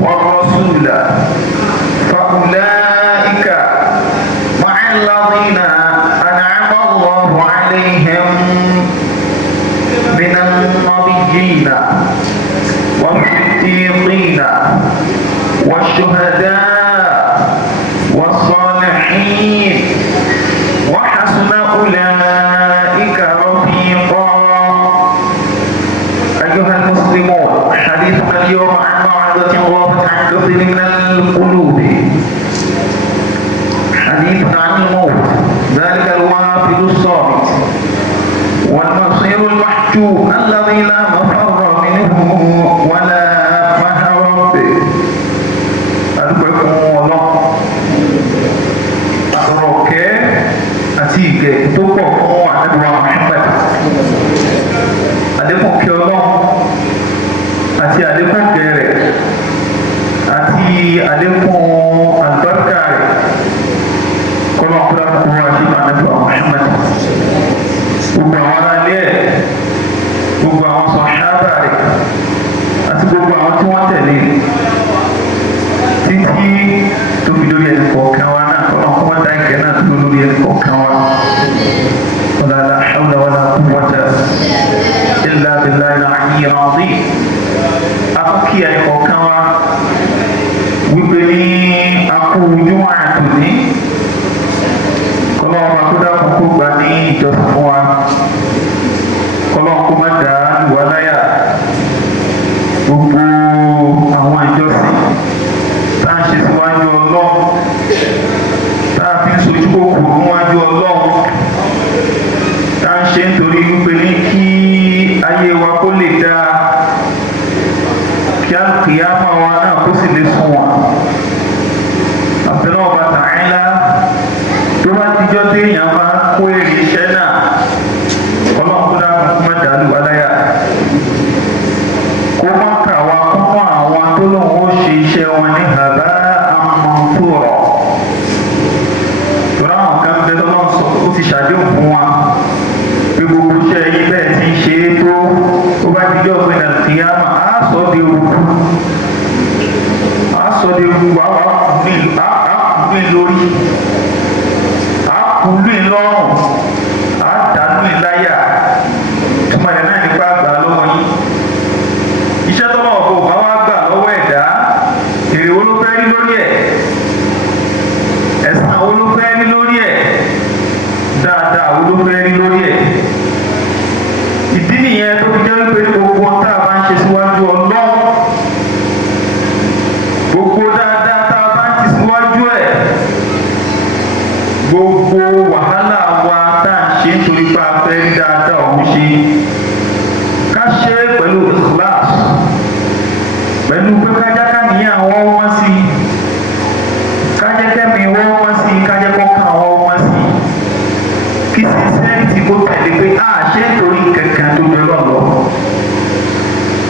والرسول فأولئك مع الذين أنعم الله عليهم من النبيين والصديقين والشهداء والصالحين وحسن أولئك رفيقا. أيها المسلمون، حديثنا اليوم عن موعظة غابت عن كثير من القلوب، حديث عن الموت، ذلك الوافد الصامت والمصير المحجوب الذي لا مفر منه ولا مهرب. أدعوكم الله أدعوك أتيك تقوى أدعو محمد أدعوكم كيولون أتي أدعوكم كيري أتي أدعوكم البركة كلهم كلهم كواشي أدعو محمد gbogbo àwọn aráalé ẹ̀, gbogbo àwọn sàhábà rẹ̀ àti gbogbo àwọn tí wọ́n tẹ̀lé títí tó fi lórí ẹni kọ̀ọ̀kan wa náà kọ́nà kó wọ́n dá ìkẹ́ náà tó lórí ẹni kọ̀ọ̀kan wa. wala la hawla wala quwwata illa billahi al-aliyyil azim. akókí ẹni kọ̀ọ̀kan wa wípé ní akó ojúmọ́ àtòní kọ́nà ọba tó dákun kó gbà ní ìjọsìn fún wa. Kọ́lọ́n kó má dá lùwà láyà. Gbogbo àwọn ìjọsìn tá à ń ṣe síwájú Ọlọ́run, tá a fi ń sojú kòkòrò níwájú Ọlọ́run, tá à ń ṣe nítorí wípé ní kí ayé wa kó lè dáa, kí àlùkìyámà wa náà kó sì lè sunwọ̀n. Àbẹ̀lẹ̀ ọba Ta'ala tó bá dijọ́ téèyàn máa kó èrè iṣẹ́ náà, Ọlọ́run kó dákun kó má dá lùwà láyà. Kó má kà wá kúnú àwọn tó lóun ó ṣe iṣẹ́ wọn ní àbá àmọ̀tòrọ̀. Tọ́lá àwọn kan bẹ lọ́wọ́ sọ ó ti ṣàdéhùn fún wa pé gbogbo iṣẹ́ yín bẹ́ẹ̀ ti ń ṣe é tó bá dijọ́ pé nàìjíríàmà á sọ de òkú, á sọ de òkú, á kù mí lórí, á kù mí lọ́rùn, á dànù ìláyà. Túmọ̀ ẹ̀ náà nípa àgbà lọ́wọ́ yín. Iṣẹ́ tó náà kò bá wá gbà lọ́wọ́ ẹ̀dá, èrè wo ló fẹ́ rí lórí ẹ̀? Ẹ̀san wo ló fẹ́ rí lórí ẹ̀? Dáadáa wo ló fẹ́ rí lórí ẹ̀? Ìdí nìyẹn tó fi jẹ́ wípé gbogbo tá a bá ń ṣe síwájú Ọlọ́run, gbogbo dáadáa tá a bá ń ṣe síwájú ẹ̀, gbogbo wàhálà wa tá à ń ṣe nítorí pé a fẹ́ rí dáadáa òun ṣe, ká ṣe é pẹ̀lú ikhlas, pẹ̀lú pé kájá káníyàn wọ́n wọ́n sí, kájá kẹ́mi wọ́n wọ́n sí, kájá kọ́kàn wọ́n wọ́n sí, kí sincerity kó tẹ̀lé pé a ṣe é torí kankan tó jọ lọ́lọ́,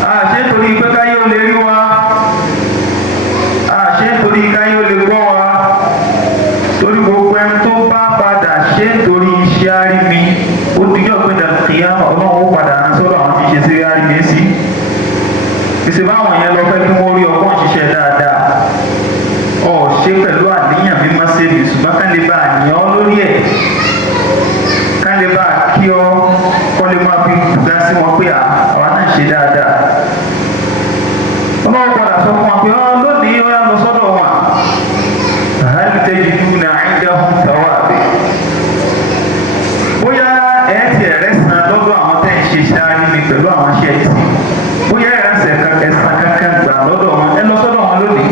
a ṣe é torí pé káyé ó lè rí wa, a ṣe é torí káyé ó lè gbọ́ wa, torí gbogbo ẹni tó bá padà ṣe é torí iṣẹ́ àrí mi, ó dijọ́ pé dàkìyà Ọlọ́run ó padà rán sọ́dọ̀ àwọn tí ṣe sí àrí mi sí. Ìṣe báwọn yẹn lọ fẹ́ kí wọ́n rí ọgbọ́n ṣiṣẹ́ dáadáa. Ọ̀ ṣe pẹ̀lú àníyàn mímọ́ sẹ́bi, ṣùgbọ́n ká lè bá àníyàn lórí ẹ̀, ká lè bá kí ọ kọ́ lè máa fi bùgá sí wọn pé àwa náà ṣe dáadáa. Ọlọ́run padà sọ fún wọn pé lónìí ó yá lọ sọ́dọ̀ wọn. هل تجدون عندهم ثواب؟ bóyá ẹ ti ẹ̀rẹ́ san lọ́dọ̀ àwọn tẹ́ ń ṣe ṣáájú ni pẹ̀lú àwọn iṣẹ́ ìsìn, bóyá ẹ̀sán kankan gbà lọ́dọ̀ wọn, ẹ lọ sọ́dọ̀ wọn lónìí.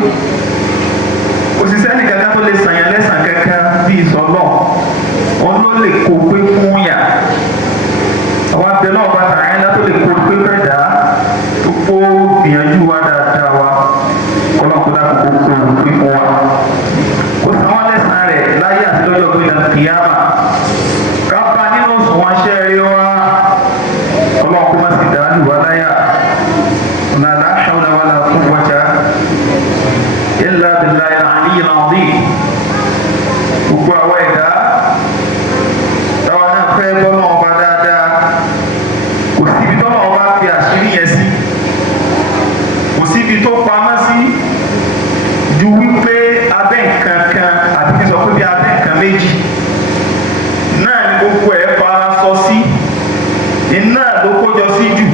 Òṣìṣẹ́ nìkan tó lè sàn yẹn lẹ́sàn kankan bíi sọ́lọ̀, wọn ló lè kó pé fún yà. Àwọn abẹ́lẹ́ ọba Ta'ala tó lè kó pé fẹ́ dà tó kó gbìyànjú wa dáadáa wa, kọ́lọ́kọ́lá kó kó pé fún wa. Kò sáwọn lẹ́sàn rẹ̀ láyé àti lọ́jọ́ pé nàìjíríàmà ká bá nínú òṣùwọ̀n aṣẹ́ rí wa, Ọlọ́run kó má sì dá lù wá láyà. La hawla wala quwwata illa billahi al-aliyyil azim. Gbogbo àwọn ẹ̀dá táwa náà fẹ́ bọ́lá ọba dáadáa, kò síbi tọ́lá ọba fi àṣírí yẹn sí, kò síbi síbi tó pamọ́ sí ju wípé abẹ́ nǹkan kan àti kí n sọ pé bí abẹ́ nǹkan méjì náà ni gbogbo ẹ̀ fara sọ sí iná ló kójọ sí jù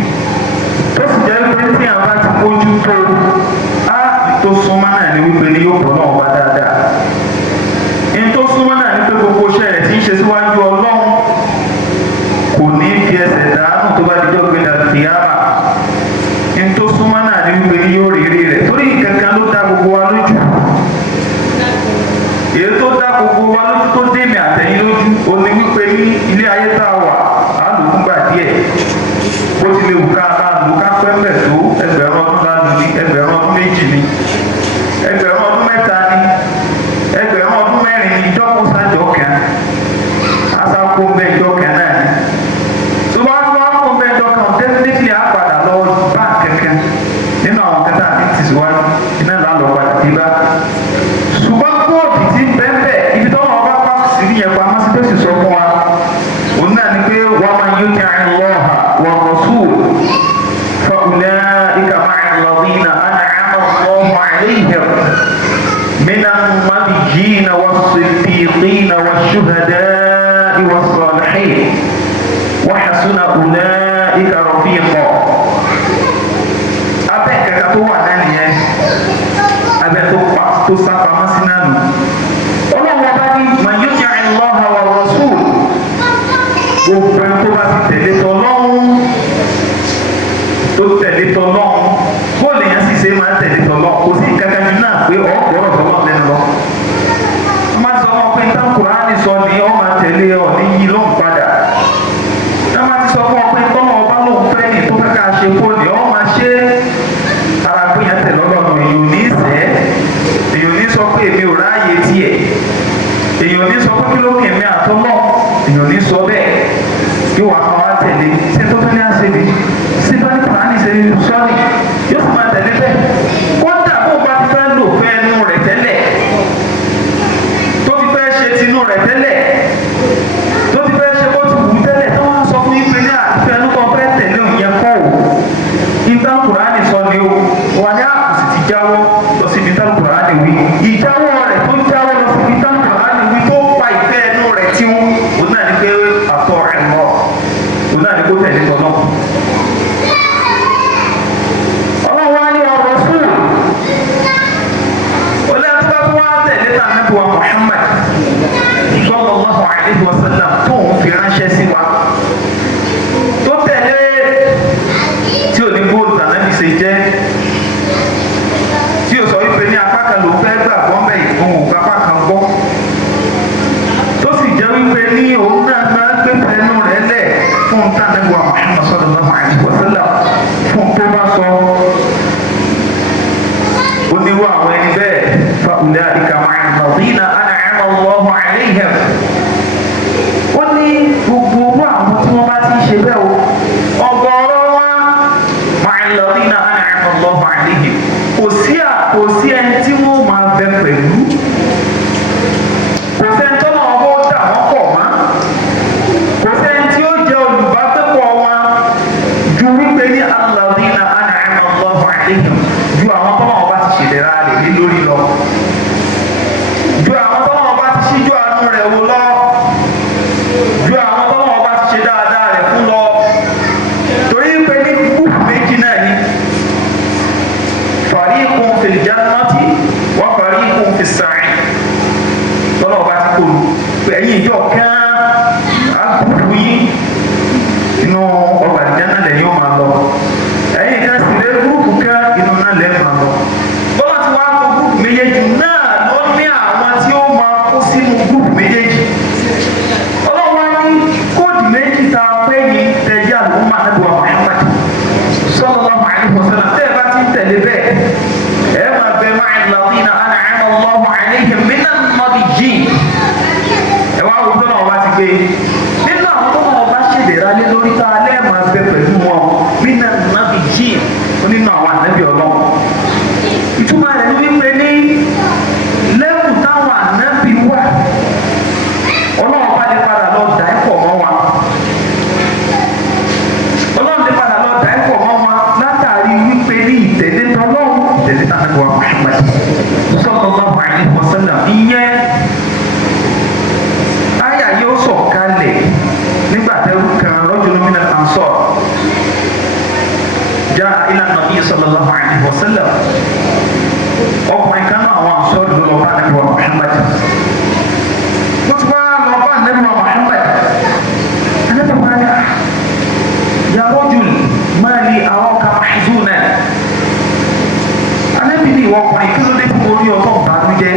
tó sì jẹ́ pé tí a bá ti kójú tó á tó súnmọ́ náà ni wípé ni yóò pọ̀ náà wá dáadáa ní tó súnmọ́ náà ni pé gbogbo iṣẹ́ rẹ̀ tí ń ṣe síwájú Ọlọ́run kò ní fi ẹsẹ̀ dànù tó bá dijọ́ gbé dàgbìyàrá ní tó súnmọ́ náà ni wípé ni yóò rí rí rẹ̀ torí kankan ló dá gbogbo wa lójú èyí tó dá gbogbo wa lójú tó dé mi àtẹ̀yìn lójú ó ní wípé ní ilé ayé tá a wà á lò fún gbà díẹ̀ bó ti lè wù ká lò ká pẹ́pẹ́ tó ẹgbẹ̀rún ọdún lánàá ní ẹgbẹ̀rún ọdún méjì ní ẹgbẹ̀rún ọdún mẹ́ta ní ẹgbẹ̀rún ọdún mẹ́rin ní ìjọ́kùn sájọ́ kan asáko mẹ́jọ kan náà ní tó bá kó mẹ́jọ kan definitely á padà lọ bá kankan nínú àwọn kẹta àti tìsíwájú iná lálọ́ padà dé bá ṣùgbọ́n kóòtù ti bẹ́ẹ̀ ibi tó wọn bá pa sí ní ẹ̀kọ́ amásí tó sì sọ fún wa òun náà ni pé wọ́n máa yóò kí àrùn lọ́ọ̀hà wọ́n rọ̀ sùn fọ́ọ̀lẹ́ ìkà máa ń lọ bí iná àná àmọ́ ọmọ àìlèyìn من النبيين والصديقين والشهداء والصالحين وحسن أولئك رفيقا أبيك كتوى نانيا أبيك تصفى مسنان الله وبني من يطع الله والرسول gbogbo tó bá ti tẹ̀lé tọ́lọ́run tó tẹ̀lé tọ́lọ́run kó lèyàn sì ṣe máa tẹ̀lé tọ́lọ́run kò sí kankan jù náà pé ọ̀pọ̀rọ̀ tọ́lọ́run lẹ́nu lọ. wọ́n máa sọ wọn pé tán Kùránì sọ ni ọ́ máa tẹ̀lé ọ ní yí lóhùn padà. wọ́n máa ti sọ fún ọ pé tọ́lọ́ ọba lóhùn fẹ́ ní tó fẹ́ ká ṣe kó ni ọ́ máa ṣe ara pé yẹn tẹ̀lé ọlọ́run èèyàn ní sẹ́ èèyàn ní sọ pé èmi ò ráàyè tiẹ̀ èèyàn ní sọ pé kí ló kì í mi àtọ́lọ́ èèyàn ní sọ bẹ́ẹ̀ yóò wá máa wá tẹ̀lé ṣé tó tún ní àṣẹbí ṣé bá ní Kùránì ṣe sọ́ọ̀nì yóò sì máa tẹ̀lé bẹ́ẹ̀ kódà bó bá ti fẹ́ lò fẹ́ inú rẹ̀ tẹ́lẹ̀ tó ti fẹ́ ṣe tinú rẹ̀ tẹ́lẹ̀ tó ti fẹ́ ṣe bó ti wù tẹ́lẹ̀ tó wọ́n sọ fún ipe ní àfẹ́ ẹnu kan fẹ́ tẹ̀lé òyìn kọ́ ò ìgbà Kùránì sọ ni ó wà ní àkùsì ti jáwọ́ lọ síbi tá Kùránì wí ìjáwọ́ rẹ̀ tó jáwọ́ lọ síbi tá Kùránì wí tó pa ìfẹ́ ẹnu rẹ̀ tí ó náà ní pé àtọ̀ ẹ̀ lọ ó náà ní kó tẹ̀lé tọ̀ náà. wa Muhammad sallallahu alaihi wasallam tó ń fi ránṣẹ́ sí wa tó tẹ̀lé tí ò ní bóòlù tànàbí ṣe jẹ́ tí ò sọ wípé ní apá kan ló fẹ́ gbàgbọ́ bẹ́ẹ̀ òun ò apá kan gbọ́ tó sì jẹ́ wípé ní òun náà máa ń gbé pẹ̀lú rẹ̀ lẹ̀ fún tànàbí wa Muhammad sallallahu alaihi wasallam fún tó bá sọ oníwà àwọn ẹni bẹ́ẹ̀ فأولئك مع الذين أنعم الله عليهم wọ́n ní gbogbo àwọn tí wọ́n bá ti ṣe bẹ́ẹ̀ o ọgọ́rọ́ wa مع الذين أنعم الله عليهم kò sí ẹni tí wọ́n máa bẹ pẹ̀lú kò sẹ́ni tó náà wọ́n dà wọ́n pọ̀ mọ́ kò sẹ́ni tí ó jẹ́ olùbágbépọ̀ wọn ju wípé ní الذين أنعم الله عليهم ju àwọn tó náà bá ti ṣèlérí rẹ̀ ní lórí lọ. Ju àwọn tọ́lọ́wọ́ bá ti ṣíjú àánú rẹ̀ wò lọ. Ju àwọn tọ́lọ́wọ́ bá ti ṣe dáadáa rẹ̀ fún lọ. Torí pé ní gúúpù méjì náà ni. Fariqun fil jannati wa fariqun fis sa'ir. Tọ́lọ́wọ́ bá ti kọlu. Pé ẹ̀yin ìjọ kan á gúúpù yín. Inú ọgbà ìjánná lẹ́yìn ó máa lọ. Ẹ̀yin kan sì lé gúúpù kan inú náà lẹ́ máa lọ. Bọ́lá ti wá kó gúúpù méjèèjì náà lọ ní àwọn tí ó máa kó sínú gúúpù méjèèjì. Ọlọ́wọ́ ní kóòdù méjì tá a pé ní tẹ̀jẹ́ àlùmọ́ àdúgbò Muhammad sallallahu alaihi wasallam tẹ́ ẹ bá ti ń tẹ̀lé bẹ́ẹ̀ ẹ máa bẹ ma'a alladhina an'ama Allahu alaihim minan nabiyyin. Ẹ wá wùdó náà wá ti gbé nínú àwọn tó náà bá ṣèlérí alẹ́ lórí tá a lẹ́ẹ̀ máa bẹ pẹ̀lú wọn minan nabiyyin nínú àwọn ànábì Ọlọ́run. Ìtumọ̀ rẹ̀ ní wípé ní lẹ́kùn táwọn ànábì wà Ọlọ́run bá lè padà lọ dà ẹ́ pọ̀ mọ́ wa. Ọlọ́run lè padà lọ dà ẹ́ pọ̀ mọ́ wa látàrí wípé ní ìtẹ̀lé tọ́lọ́run ànábì wa Muhammad mo ti wá lọ bá ànábì wa Muhammad ànábì wa ni ya rajul ma li araka mahzunan ànábì ni ìwọ ọkùnrin kí ló dé fún orí ọtọ̀ ìbànújẹ́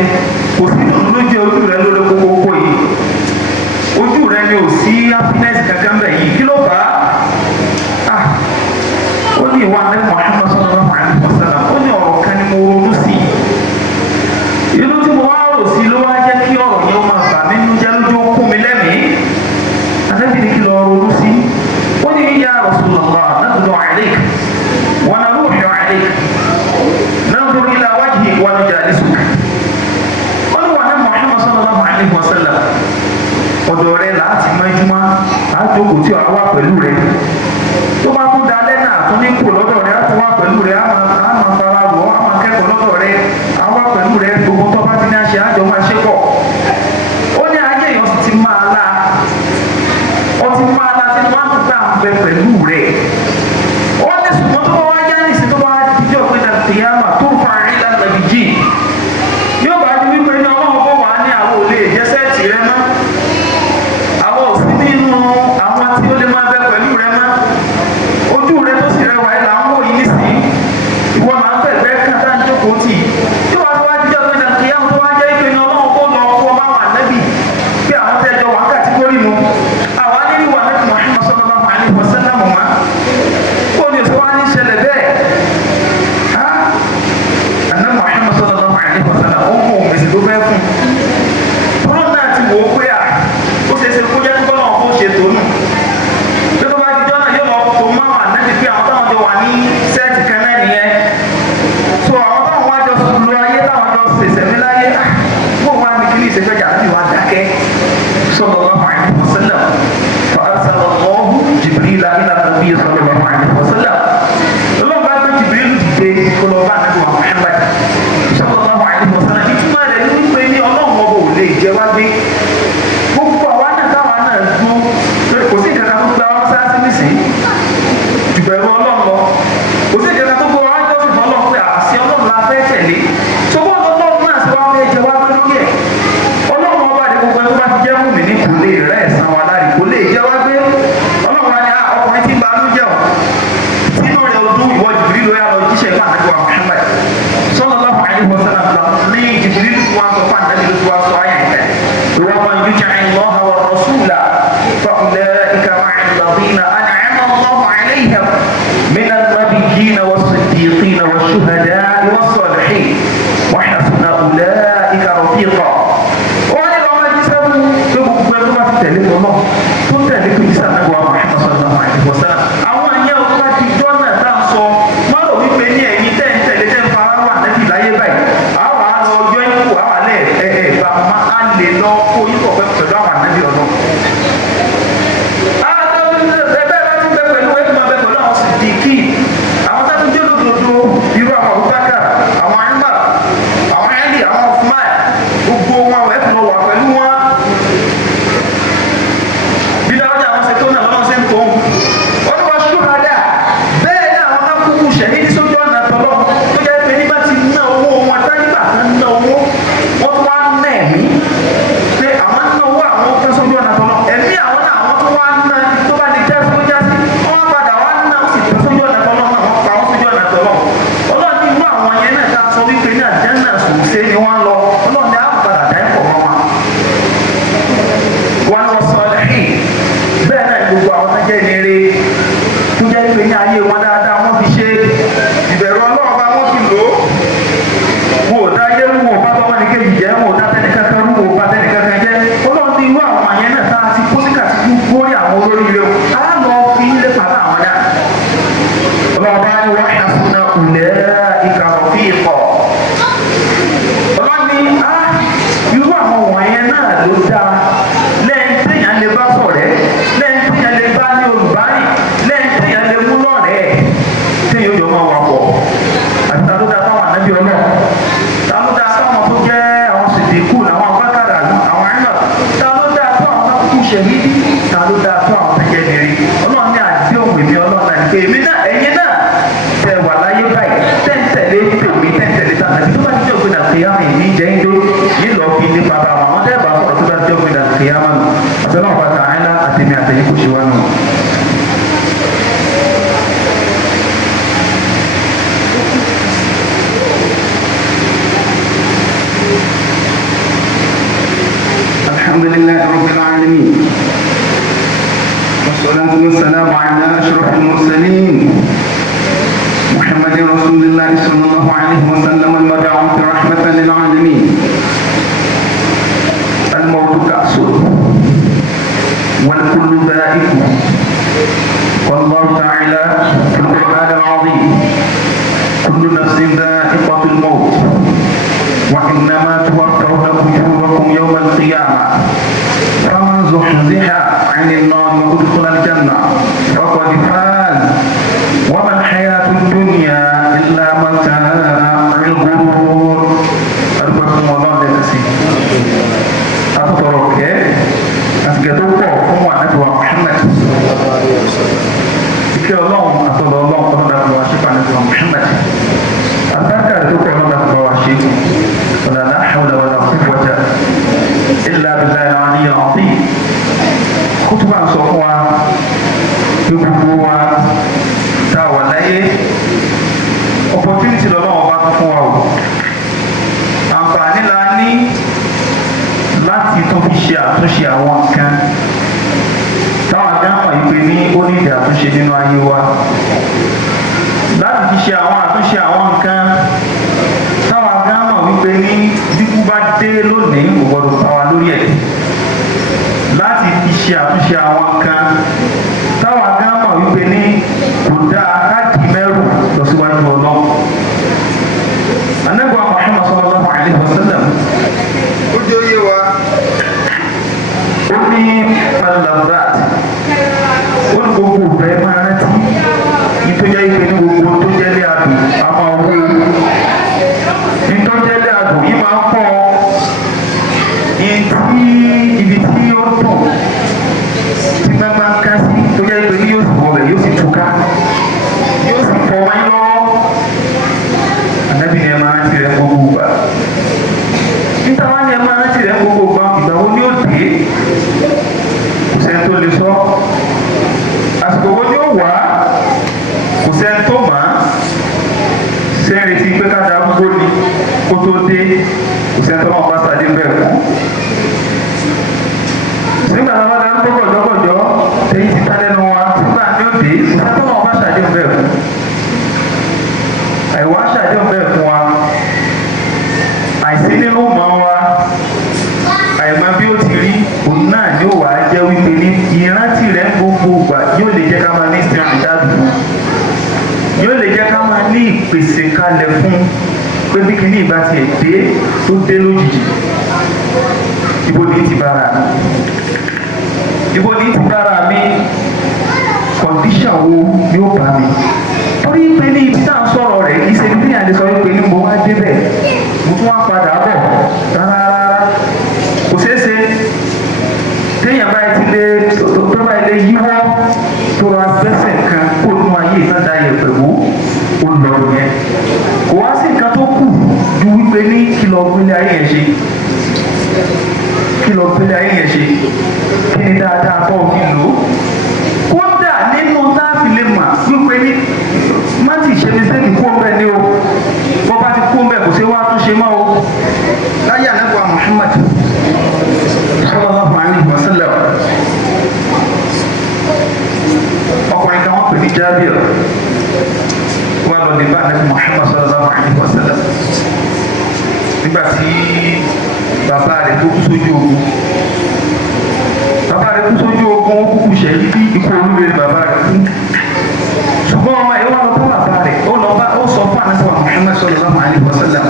kò sí ìdùnnú lójú ojú rẹ lórí kókókó yìí ojú rẹ ni ò sí happiness kankan bẹ̀ yìí kí ló fà á ó ní ìwà ànábì Muhammad sallallahu alaihi wasallam ó ní ọ̀rọ̀ kan ni mo ronú sí inú tí mo wá rò sí ló wá jẹ́ kí ọ̀rọ̀ yẹn máa bà mí nínú jẹ́ lójú ó kún mi lẹ́mìí ànábì ní kí lọ ronú sí ó ní ya Rasulullah nad'u alayk wa naruhu alayk nanzur ila wajhik wa nujalisuka ó ní wà ní Muhammad sallallahu alaihi wasallam ọ̀dọ̀ rẹ̀ láti mọ́júmọ́ àjókòó tí a wà pẹ̀lú rẹ̀ tó bá tún dalẹ́ náà tún ní kò lọ́dọ̀ rẹ̀ á tún wà pẹ̀lú rẹ̀ á máa fara wọ̀ á máa kẹ́kọ̀ọ́ lọ́dọ̀ rẹ̀ á wà pẹ̀lú rẹ̀ gbogbo tó bá ti ní àṣẹ àjọ máa ṣe pọ̀ ó ní ayé èèyàn sì ti máa la ó ti máa la tí wọ́n á gbà ń bẹ pẹ̀lú rẹ̀ ó ní ṣùgbọ́n tó bá wá yá nìsín tó bá wá jíjọ́ pé dà tìyàmà tó fa àrílà nàbì jì yóò bá di wípé ní ọlọ́run bó wà ní àwọn òlé ìjẹsẹ́ẹ̀tì rẹ mọ́ àwọn òsì nínú àwọn tí ó lè máa bẹ pẹ̀lú rẹ mọ́ ojú rẹ tó sì rẹwà ẹ̀ là ń wò yìí nísìnyí ìwọ máa ń fẹ̀gbẹ́ kàtà ń jókòó tì tí wàá tó wá jíjọ́ pé dà tìyàmà tó wá jẹ́ ìpè ní ọlọ́run kó lọ kó bá wà nẹ́bì pé àwọn tẹ́jọ wà kàtígórì nu àwọn anílù wà nẹ́bì Muhammad sallallahu alaihi wasallam mọ́ kó ní oṣù wa ní ṣẹlẹ̀ bẹ́ẹ̀ àná Muhammad sallallahu alaihi wasallam ó mú òmìnir tó fẹ́ fún tọ́lọ́ náà ti wò ó pé ó ṣe é ṣe kó jẹ́ tọ́lọ́ kó ṣe tó nù pé tó bá jíjọ́ náà yóò lọ tó máa wà nẹ́bì pé àwọn táwọn jọ wà ní sẹ́ẹ̀tì kan náà nìyẹn so àwọn táwọn wá jọ sùn lọ ayé táwọn jọ ṣèṣẹ̀mí láyé bó wà ní kí ní ìṣẹ́jọ́jà láti wá dákẹ́ sallallahu alaihi wasallam fa arsalallahu Jibrila ila nabiy sallallahu alaihi wasallam lọ́wọ́ bá gbé Jibril dìde kó lọ bá ànábì wa Muhammad sallallahu alaihi wasallam ìtumọ̀ rẹ̀ ní wípé ní ọlọ́run ọba ò lè jẹ wá gbé gbogbo àwa náà táwa náà dún lórí kò sí ìkàkà tó gba wọn sáà sí nísìnyí jùbẹ̀rù ọlọ́run lọ kò sí ìkàkà tó gbọ́ wọn jọ́sìn fún ọlọ́run pé àṣẹ ọlọ́run la fẹ́ tẹ̀lé ṣùgbọ́n ọlọ́run náà sì wá fẹ́ jẹ wá gbé lórí ẹ̀ ọlọ́run ọba àti gbogbo ẹni tó bá ti jẹ́ mú mi ní kò lè rẹ̀ ẹ̀sán wa lárí kò lè jẹ wá gbé ọlọ́run wa ni ọkùnrin tí ń ba ló jẹ́ ọ̀ sínú rẹ̀ ọdún ìwọ Jibril ló yà lọ jíṣẹ́ fún ànábì wa Muhammad sallallahu alaihi wasallam ní Jibril wa sọ fún ànábì ló ti wá sọ ayé ẹ̀ ìwọ man yuti'i Allaha wa rasula fa ulaika ma'a alladhina an'ama Allahu alaihim min an-nabiyyina was-siddiqina wash-shuhada'i was-salihin wa hasuna ulaika rafiqa wọ́n ní lọ́wọ́ jíṣẹ́ fún tó gbogbo ẹ̀ tó bá ti tẹ̀lé lọ́nà tó tẹ̀lé kò jíṣẹ́ ànábì wa Muhammad sallallahu alaihi wasallam àwọn ìyẹn ò bá ti jọ́nà tá a sọ wọ́n rò wípé ní ẹ̀yìn tẹ́ ń tẹ̀lé tẹ́ ń fara wà nẹ́bí láyé báyìí àwọn àlọ́ ọjọ́ ikú àwọn alẹ́ bá máa lè lọ kó yíkọ̀ pẹ́ pẹ̀lú àwọn ànẹ́bí ọ̀nà. ẹgbẹ́ bá ti bẹ pẹ̀lú ẹgbẹ́ máa bẹ pẹ̀lú àwọn Siddiqi àwọn tábí jẹ́ lódodo irú àwọn Abubakar àwọn Umar àwọn Ali àwọn Uthman gbogbo wọn ẹ̀ fún wa pẹ̀lú wọn. bí dáwọ́jà àwọn ṣètò náà lọ́wọ́ ṣe ń tó wọ́n wá ṣúhadà bẹ́ẹ̀ ni àwọn akókò ṣẹ̀yìn ní sójú ọ̀nà tọ́lọ́ tó jẹ́ pé nígbà tí ná owó wọn táyígbà kan ná owó wọ́n tún wá ná ẹ̀mí pé àwọn ná owó àwọn tó sójú ọ̀nà tọ́lọ́ ẹ̀mí àwọn náà àwọn tó wá ná tó bá di jẹ́ sójà sí wọ́n padà wá ná ó sì tó sójú ọ̀nà tọ́lọ́ náà wọ́n pa wọ́n sójú ọ̀nà tọ́lọ́ ọlọ́run ní inú àwọn yẹn náà ta sọ wípé ní àjẹ́nà sòṣe ni wọ́n lọ ọlọ́run ní àwọn padà dá ẹ̀kọ́ wọn wọn lọ sọ ẹ̀hìn bẹ́ẹ̀ náà ní gbogbo àwọn tó jẹ́ ìníire tó jẹ́ ìpè ní ayé wọn dáadáa wọ́n fi ṣe ìbẹ̀rù ọlọ́run bá wọ́n fi lò ó wọn ò dá ayé rú wọn ò bá tọ́wọ́ ní kéjì jẹ́ wọn ò dá tẹ́nì kankan rú wọn ò bá tẹ́nì kankan jẹ́ ọlọ́run ti irú àwọn àyẹn náà tá a ti kó níkà tí kú górí àwọn olóríire o á lọ fi ilé pàtó àwọn dá ọlọ́run bá ní wọ́n hasuna ulaika rafiqa ọlọ́run ní irú àwọn wọ̀nyẹn náà ló dáa lẹ́yìn téèyàn lè bá ṣọ̀rẹ́ lẹ́yìn téèyàn lè bá ní olùbárìn lẹ́yìn téèyàn lè mú lọ́rẹ̀ẹ́ téèyàn ó jọ máa wà pọ̀ àti ta ló dáa fáwọn ànábì ọlọ́run ta ló dáa fáwọn tó jẹ́ àwọn Siddiqu àwọn Abubakar àwọn Umar ta ló dáa fún àwọn akókò ṣẹ̀yìdì ta ló dáa fún àwọn tẹ̀jẹ̀ nìrí ọlọ́run ní àdéhùn èmi ọlọ́run náà ní pé èmi náà ẹ̀yin náà tẹ̀ wà láyé báyìí tẹ̀ǹtẹ̀lé tèmi tẹ̀ǹtẹ̀lé tàbí tó bá ti jẹ́ òpin àti ìyá mi ní jẹ́ ń dó yín لله رب العالمين والصلاة والسلام على أشرف المرسلين محمد رسول الله صلى الله عليه وسلم المبعوث رحمة للعالمين. الموت كأس والكل ذائق، والله تعالى في القرآن العظيم كل نفس ذائقة الموت وإنما توفون أجوركم يوم القيامة فمن زحزح عن النار وأدخل الجنة فقد فاز وما الحياة الدنيا إلا متاع الغرور. أرجوكم الله لنفسي أفطرك أسجدوك وأنت محمد kí ọlọ́run àtọ̀lọ́ ọlọ́run kọ́ lọ́dà bọ̀ wá ṣe pàdé fún Muhammad àbáríkà tó kọ́ lọ́dà bọ̀ wá ṣe ọ̀làlá hawla wala quwwata illa billahi al-aliyyil azim. kútùbà ń sọ fún wa bí gbogbo wa tá a wà láyé opportunity lọ́lọ́run bá fún wa o, àǹfààní la ní láti tó fi ṣe àtúnṣe àwọn nǹkan táwọn agáhùn ìpè ní onídìí àtúnṣe nínú ayé wa, láti fi ṣe àwọn àtúnṣe àwọn nǹkan táwọn agáhùn wípé ní bíkú bá dé lónìí kò gbọdọ̀ bá wa lórí ẹ̀, láti fi ṣe àtúnṣe àwọn nǹkan táwọn agáhùn wípé ní kò dáa láti mẹ́rù lọ síwájú ọlọ́run. Ànábì Muhammad sallallahu alaihi wasallam ó jẹ́ òye wa ó ní alàbàt ó ní gbogbo ìfẹ́ máa rántí ìtọ́jà ìpè ní gbogbo tó jẹ́lé àdùn a máa wó ìtọ́jẹ́lé àdùn yìí máa pọ̀ ibi tí ó tọ̀ tí gbangba ń ká sí tó jẹ́ ìpè ní yóò sì wọlé yóò sì túká yóò sì fọ wáyé lọ́wọ́. Ànábì ni ẹ máa rántí rẹ gbogbo gbà níta wá ní ẹ máa rántí rẹ gbogbo gbà ìgbà wo ni ó dé kò sẹ́ni tó lè sọ, àsìkò wo ni ó wà kò sẹ́ni tó mà á, sẹ́ni tí pé ká da gbogbo ni kó tó dé kò sẹ́ni tó máa bá sáré bẹ́ẹ̀ kú. nígbà tí wọ́n dá ń gbọ́ gọ̀jọ́gọ̀jọ́ èyí ti ta lẹ́nu wa nígbà ní ó dé kò sẹ́ni tó máa bá sáré bẹ́ẹ̀ kú. àìwá sáré bẹ́ẹ̀ fún wa, àìsí nínú mọ́ wa, àìmọ̀ bí ó ti rí òun náà ni ó wà á jẹ́ wípé ní ìrántí rẹ̀ gbogbo ìgbà yóò lè jẹ́ ká máa ní sin àdáàbò fún, yóò lè jẹ́ ká máa ní ìpèsè kalẹ̀ fún pé bí kíní ìgbà tiẹ̀ dé tó dé lójijì ibo ní ti bára mi, ibo ní ti bára mi, kọ̀ǹdíṣàn wo ni ó bá mi. torí pé ní ibi tá à ń sọ̀rọ̀ rẹ̀ kì í ṣe bí àlè sọ wípé ní mo wá débẹ̀ mo tún wá padà bọ̀ rárá kò ṣeé ṣe. téèyàn bá ti lé tó bá ilé yíwọ́ tó ra gbẹ́sẹ̀ kan kó nú ayé ìtajà yẹn pẹ̀lú ó lọ yẹn kò wá sí nǹkan tó kù ju wípé ní kìlọ̀ gbélé ayé yẹn ṣe, kìlọ̀ gbélé ayé yẹn ṣe kí ni dáadáa kọ́ òfin lò ó. kódà nínú táàfin lè mà wípé ní má ti ṣe mistake kó bẹ́ẹ̀ ni o, bọ́ bá ti kó bẹ́ẹ̀ kò ṣe wá tún ṣe mọ́ o. láyé ànábì Muhammad sallallahu alaihi wasallam ọkùnrin kan wọ́n pè ní Jábìr wọ́n lọ lè bá ànábì Muhammad sallallahu alaihi wasallam nígbà tí bàbá rẹ̀ tó kú sójú ogun, bàbá rẹ̀ kú sójú ogun ó kúkú ṣẹ̀yí bí ikú olúwe bàbá rẹ̀ kú, ṣùgbọ́n ọmọ yìí wọ́n lọ bá bàbá rẹ̀ ó sọ fún ànábì Muhammad sallallahu alaihi wasallam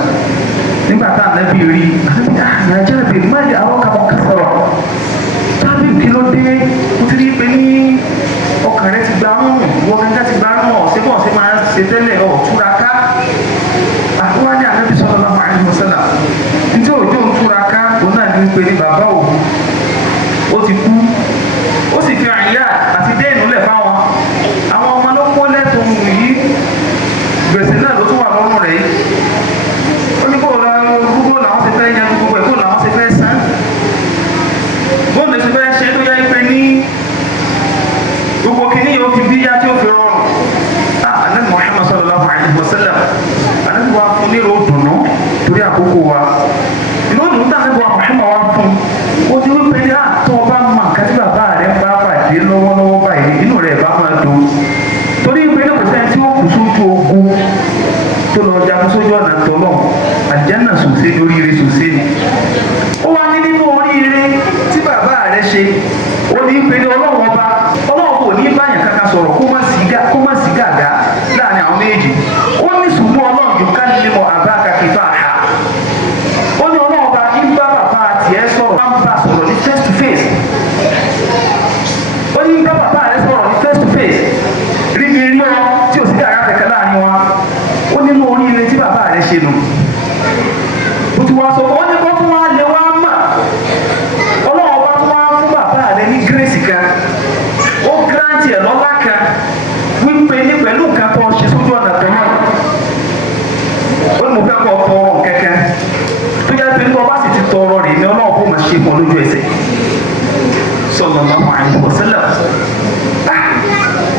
nígbà tá ànábì rí ànábì Jábìr má lè àwọn kàmọ́ kásọ̀rọ̀ Jábìr kí ló dé ó ti rí pé ní ọkàn rẹ̀ ti gbà ń wọ́n gẹ́gẹ́ ti gbà ń ọ̀sẹ̀ bọ̀ ọ̀sẹ̀ máa ń ṣe tẹ́lẹ̀ túraká. àkúwá ní ànábì sallallahu alaihi wasallam nítorí òjò ń túraká òun náà ní pé ní bàbá òun ó ti kú, ó sì fi àyà àti déènù lẹ̀ fáwọn àwọn ọmọ ló kó lẹ́tọ̀ọ́ yìí, gbèsè náà ló tún wà lọ́rùn rẹ̀ yìí. ó ní kó gbogbo làwọn ti fẹ́ yan gbogbo ẹ̀ kó làwọn ti fẹ́ san, bóun lè ti fẹ́ ṣe tó yẹ pé ní gbogbo kìíní yóò fi bí yá tí ó fi rọrùn. ànábì Muhammad sallallahu alaihi wasallam ànábì wa fún nílò dùnú torí àkókò wa, ìlú òdùnú tá ànábì wa Muhammad wa fún ó ti wípé ní tọ́lọ̀ àjẹ́nà sòsé ní oríire sòsé ni. ó wá ní nínú oríire tí bàbá rẹ̀ ṣe ó ní pé ní ọlọ́run ọba ọlọ́run kò ní báyàn kankan sọ̀rọ̀ kó má sí gàgá láàrin àwọn méjì. ó ní ṣùgbọ́n ọlọ́run yóò ká nílé mọ àbá kàkífà ha. ó ní ọlọ́run ọba ń bá bàbá tiẹ̀ sọ̀rọ̀ máa ń bá sọ̀rọ̀ ní face to face. ó ní bá bàbá rẹ̀ sọ̀rọ̀ ní face to face. rí mi rí ọ tí ò sí gàgá kẹ̀kẹ́ láàrin wọn. ó nínú oríire tí bàbá rẹ̀ ṣe nù. ó ti wá sọ ó ní kó tún wá lè wá mà. ọlọ́run ọba tún wá fún bàbá rẹ̀ ní gírèsì kan. ó gírántì ẹ̀ lọ́lá kan wípé ní pẹ̀lú nǹkan tó ṣe sójú ọ̀nà tó náà. ó ní mo fẹ́ kọ́ tọrọ kẹ̀kẹ́ tó yẹ pé tó bá sì ti tọrọ rẹ̀ ní ọlọ́run kó máa ṣe fún ọ lójú ẹsẹ̀. sallallahu alaihi wasallam.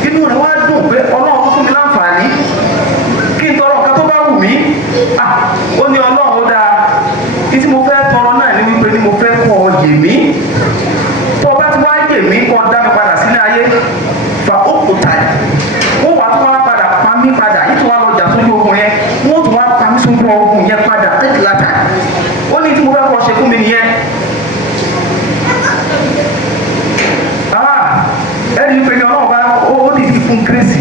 inú rẹ̀ wá dùn pé ọlọ́run tó fún mi láǹfààní kí n tọrọ nǹkan tó bá wù mí. ó ní ọlọ́run ó dáa kí tí mo fẹ́ tọrọ náà ní wípé ní mo fẹ́ kọ́ ọ yè mí. tó bá ti wá yè mí kọ́ dá mi padà sílé ayé fa ó kò tà ó wàá tún wá padà pa mí padà yìí tún wá lọ jà sójú ogun yẹn wọ́n tún wá pa mí sójú ogun yẹn padà tẹ́tí látà. ó ní tí mo fẹ́ kọ́ ṣe fún mi nìyẹn. ẹni pé ní ọlọ́run bá ó dìdí fún gírèsì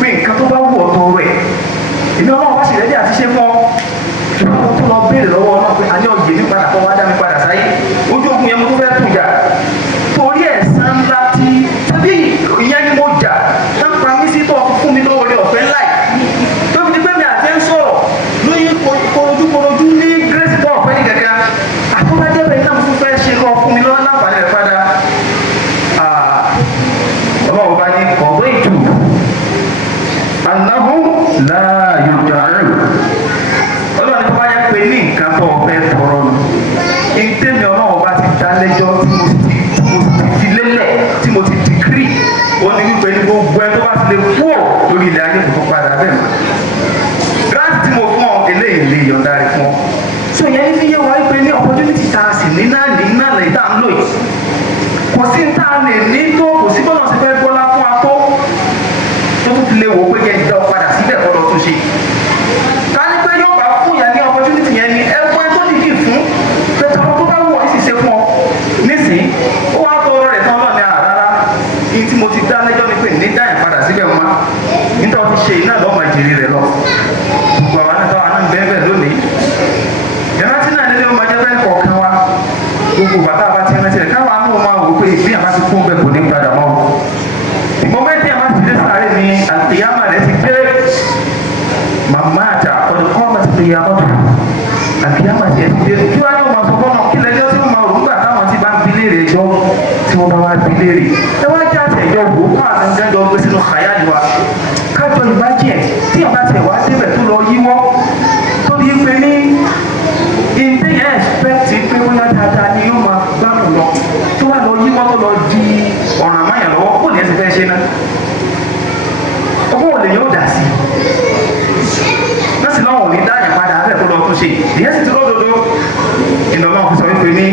pé nǹkan tó bá wù ọ̀tọ̀ rẹ̀ èmi ọlọ́run bá sì rẹ́dí àti ṣe fún ọ ṣùgbọ́n tó lọ béèrè lọ́wọ́ ọlọ́run pé àní ọ̀jẹ̀ mi padà kọ́ wá dá mi padà sáyé ojú ogun yẹn mo tó fẹ́ tún jà torí ẹ̀san ńlá tí tàbí ìyẹn ni mo jà náà pa mí sí tó fún mi lọ́wọ́ rẹ̀ ọ̀fẹ́ ńlá yìí tó fi di pé mi àti ẹ̀ ń sọ̀rọ̀ lóyún korojúkorojú ní gírèsì tó ọ̀fẹ́ ní gẹ́gẹ́ àtúbàjẹ́ bẹ́ẹ̀ náà mo tún fẹ́ ṣe kọ́ fún mi lọ́wọ́ láǹfààní rẹ̀ padà. ọlọ́run bá ní ọ̀gbọ́ ìtù anáhù láàyò jàrú. ọlọ́run tó bá yẹ pé ní nǹkan tó ọ̀fẹ́ tọrọ nù ìtẹ́mi ọlọ́run bá ti dá lẹ́jọ́ tí mo ti fi lélẹ̀ tí mo ti dìgírì ó ní wípé ní gbogbo ẹ tó bá ti lè kú ọ̀ lórí ilẹ̀ ayé kò tó padà bẹ́ẹ̀ mọ́. gíláàsì tí mo fún ọ eléyìí lè yọ̀ǹda rẹ̀ fún ọ. sọ yẹn ní fi yé wa wípé ní opportunity tá a sì ní náà lè dá ń lò yìí kò sí ní tá a lè ní tó kò sí bọ́lá sí fẹ́ gbọ́lá fún wa tó tún fi lè wò pé yẹn ìjà padà síbẹ̀ kọ́ lọ tún ṣe. ká ní pé yóò bá fún yẹn ní opportunity yẹn ní ẹ̀fọ́ tó dìbì fún pẹ̀tọ́ tó bá wù ọ́ sì ṣe fún ọ nísìnyí ó wá tọrọ rẹ̀ tán lọ́ọ̀ni àrárá ní tí mo ti dá lẹ́jọ́ ni pé ní dáyà padà síbẹ̀ wọn nítorí ti ṣe iná lọ́mọ ìjèrè rẹ̀ lọ. gbogbo àwọn àti àwọn bẹ́ẹ̀ bẹ́ẹ̀ lónìí ìrántí náà nílé ọmọ ẹjẹ́ bẹ́ẹ̀ kọ̀ọ̀kan wa gbogbo bàtà bá ti rántí rẹ̀ káwọn àánú máa wò pé ìgbé àbá ti kún bẹ́ẹ̀ kò ní padà mọ́. ìmọ̀mẹ́tì àbá ti dé sáré ni àtìyámà rẹ̀ ti gbé màmá àjà ọ̀dùnkọ́ ọmọ ti tẹ̀yà mọ́tò àtìyámà ti ẹ̀ ti dé kí wọ́n á yóò máa sọ fọ́nà kí lẹ́jọ́ tí wọ́n máa rò nígbà táwọn ti bá ń bi léèrè ẹjọ́ tí wọ́n bá wá bi léèrè ẹ wá já àtẹ̀jọ́ wò ó káwọn àtẹ̀jọ́ gbé sínú kàyà ni wa kájọ ìbájẹ́ tí àbá tẹ̀ wá débẹ̀ tó lọ yíwọ́ tó di pé ní ìdíyẹ ẹ̀sìpẹ́tì pé bóyá dáadáa ni yóò máa gbádùn lọ tó wà lọ yíwọ́ tó lọ di ọ̀ràn máyà lọ́wọ́ kó ní ẹ̀sìn fẹ́ ṣe náà ọgbọ́n òde yóò dà sí lọ́sìn náà ò ní dáyà padà abẹ́ tó lọ tún ṣe ìyẹn sì ti lódodo ìnáwó fi sọ wípé ní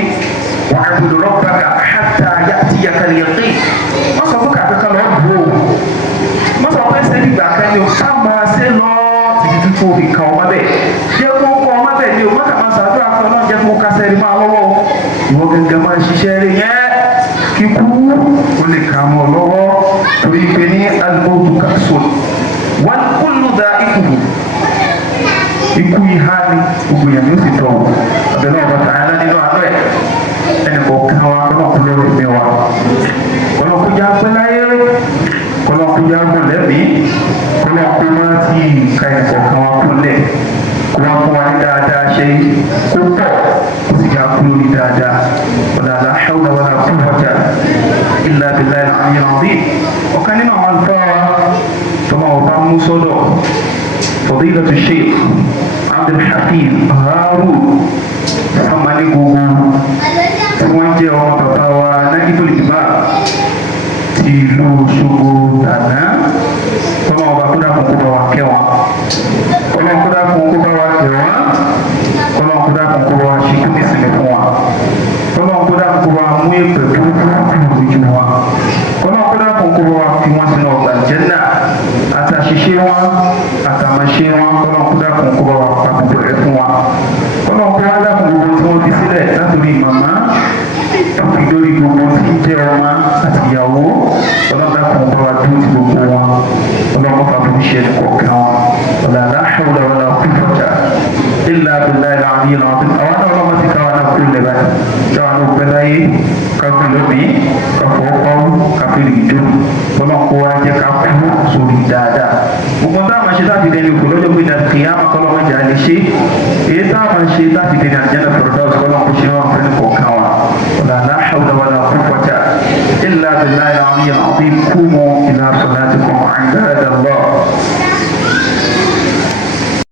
wa'budu rabbaka hatta ya'tiyakal yaqin wọ́n sọ fún kàkẹ́kẹ́ lọ bò ó wọ́n sọ pé sẹ́ni ìgbà kan ni o ká máa ṣe lọ títí tuntun òbí kan ọmọ bẹ́ẹ̀ jẹ́ kó kọ́ ọmọ bẹ́ẹ̀ ni o má kà máa ṣàdúrà kan náà jẹ́ kó kásẹ̀ rí máa lọ́wọ́ ìwọ gẹ́gẹ́ máa ṣiṣẹ́ rí yẹn kíkú ó lè kà mọ́ lọ́wọ́ torí pé ní al-mawtu ka'sun wal kullu dha'iquhu ikú ìhá ni gbogbo yẹn yóò sì tọ̀ ọ̀bẹ̀lẹ̀ ọ̀bọ̀ tààlà nínú àánú ẹ̀ ẹnì kọ̀ọ̀kan wa kọ́lọ́kùn lórí mi wa kọ́lọ́kùn já pẹ́ láyé kọ́lọ́kùn já gbọ́n lẹ́mí kọ́lọ́kùn má ti ka ẹnì kọ̀ọ̀kan wa kún lẹ̀ kó wá fún wa ní dáadáa ṣe kó pọ̀ kó sì já kú lórí dáadáa wala hawla wala quwwata illa billahi al-aliyyil azim ọ̀kan nínú àwọn àlùfáà wa tọ́mọ ọba mú sọ́dọ̀ فضيلة الشيخ عبد الحفيظ هارون سمعني غوغو وانجي ومبابا ونجيب الإمام تيلو شغو دانا كما وباكودا كوكوبا وكيوا كما كودا كوكوبا وكيوا كما كودا كوكوبا وشيكومي سمفوا كما كودا كوكوبا موي ببوكو كوكوبا كما كودا كوكوبا وكيوا سنوبا الجنة àtàṣìṣe wọn àtàmàṣe wọn kọ́nà kúdà kún kó bá wa gbogbo rẹ̀ fún wa ọlọ́run kó wá dákun gbogbo tí wọ́n fi sílẹ̀ látòrí màmá tọ́kì lórí gbogbo tí ń jẹ́ ọmọ àti ìyàwó ọlọ́run dákun bá wa dúró ti gbogbo wọn ọlọ́run fà fún iṣẹ́ kọ̀ọ̀kan wọn ọ̀làlá hawla wala quwwata illa billahi al-aliyyil azim àwọn náà ọlọ́run ti káwọn náà kú lẹ̀ báyìí káwọn náà pẹ́ láyé káfí lónìí káfọ́ ọ̀pọ̀ káfí ìjó ọlọ́run kó wá jẹ́ ká kú sórí dáadáa gbogbo táwọn ṣe láti dẹni kò lọ́jọ́ pé ìdá kìyàmá kọ́lọ́wọ́ jà lè ṣe èyí táwọn ṣe láti dẹni àjẹ́nà fẹ̀rọ̀dáwọ̀ kọ́lọ́wọ́ kó ṣe wọn fẹ́ni kọ̀ọ̀kan wa ọ̀làlá hawla wala quwwata illa billahi al-aliyyil azim qumu ila salatikum